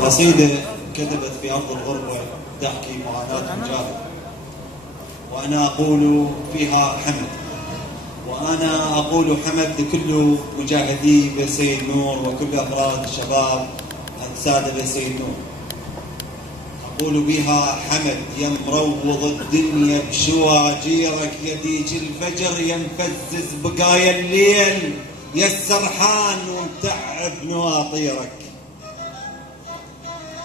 قصيدة كتبت في أرض الغربة تحكي معاناة مجاهد، وأنا أقول فيها حمد، وأنا أقول حمد لكل مجاهدي بسيد نور وكل أفراد الشباب السادة بسيد نور. أقول بها حمد يا مروض الدنيا بشواجيرك، يا ديج الفجر يا مفزز بقايا الليل، يا السرحان ومتعب نواطيرك،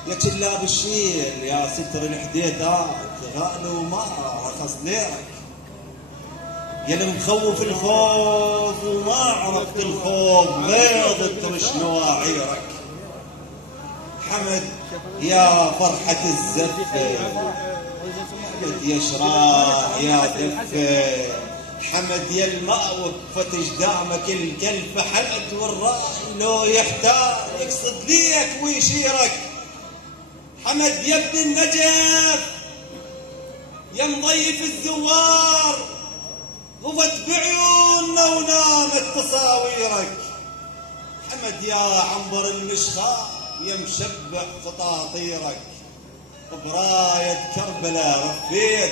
يا كلاب الشيل يا ستر الحديثات غالي وما رخص ليرك، يا المخوف الخوف وما عرفت الخوف غيظ ترش نواعيرك. حمد يا فرحة الزفة، حمد يا شراع يا دفة، حمد يا المأوى فتجدامك الكلفة، حمد والراعي لو يحتاج يقصد ليك ويشيرك. حمد يا ابن النجف يا مضيف الزوار، غفت بعيوننا ونامت تصاويرك. حمد يا عنبر المشخار يا مشبع فطاطيرك، براية كربلاء رفيت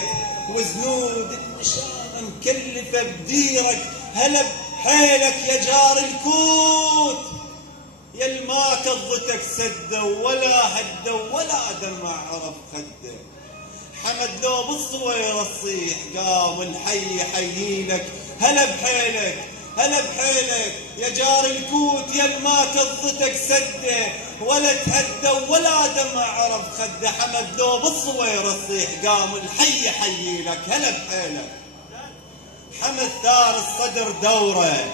وزنود المشام مكلفة بديرك. هلا بحيلك يا جار الكوت يا الما كضتك سده ولا هده ولا دمع عرف خده. حمد لو بالصويرة تصيح قام الحي حييلك. هلا بحيلك هلا بحيلك يا جار الكوت يا الما كضتك سده ولا تهدى ولا دمع عرف خده. حمد لو بالصويرة تصيح قام الحي حييلك. هلا بحيلك. حمد ثار الصدر دوره،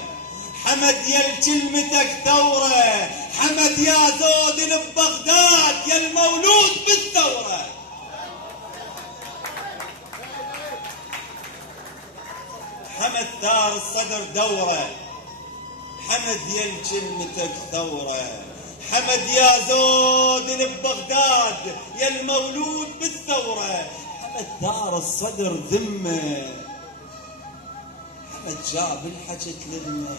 حمد يا كلمتك ثوره، حمد يا زود ببغداد يا المولود بالثوره. حمد ثار الصدر دوره، حمد يا كلمتك ثوره، حمد يا زود ببغداد يا المولود بالثوره. حمد ثار الصدر ذمه، حمد جاب الحكي تلمه،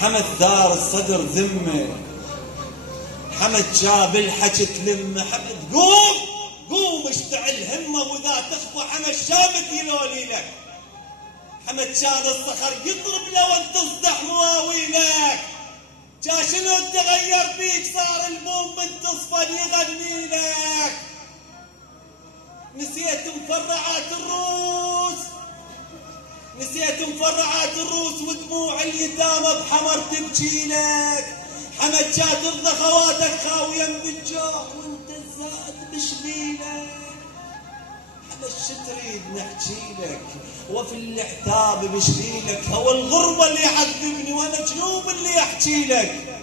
حمد ثار الصدر ذمه، حمد جاب الحكي تلمه. حمد قوم قوم اشتعل همه واذا تخفى حمد شامت يلولي لك. حمد كان الصخر يضرب لو انت تصدح مواويلك، جا شنو تغير فيك صار البوم بنت اصفر يغني لك. نسيت مفرعات الروس، نسيت مفرعات الروس ودموع اليتامى بحمر تبكي لك. حمد كان ترضى خواتك خاويا بالجوع وانت الزاد بشبيلك. حمد شو تريد نحكي لك وفي الاحتاب بشبيلك، هو الغربة اللي يعذبني وانا جنوب اللي يحكي لك.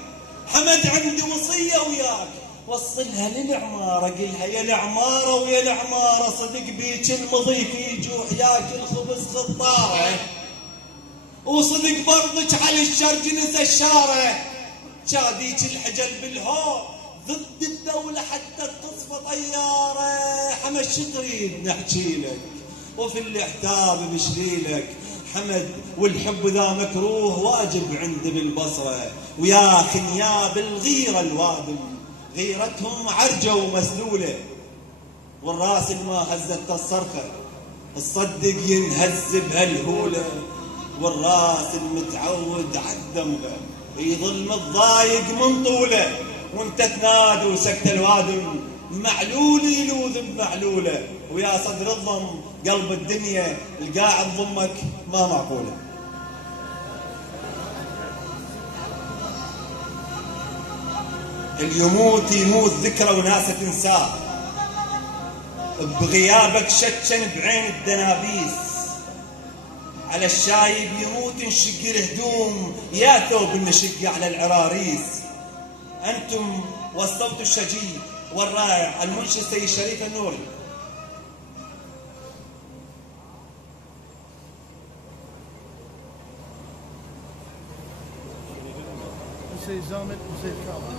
حمد عندي وصية وياك وصلها للعمارة، قلها يا العمارة ويا العمارة صدق بيك المضيف يجوع ياكل خبز خطارة، وصدق برضك على الشرق نسى الشارع، شاديك الحجل بالهول ضد الدولة حتى تصفى طيارة. حمد شو تريد نحكي لك وفي الاحتاب بشليلك. حمد والحب ذا مكروه واجب عندي بالبصرة، ويا خنياب الغيرة الوادم غيرتهم عرجة ومسلولة، والراس ما هزت الصرخة الصدق ينهز بهالهولة، والراس المتعود عالدمغة يظل متضايق من طوله، وانت تنادي وسكت الوادم معلول يلوذ بمعلوله. ويا صدر الضم قلب الدنيا القاعد ضمك ما معقوله. اليموت يموت ذكرى وناسه تنساه، بغيابك شتشن بعين الدنابيس، على الشايب يموت نشق الهدوم يا ثوب النشق على العراريس. انتم والصوت الشجي والرائع المنشد سيد شريف النوري. سيد زامل وسيد كاظم.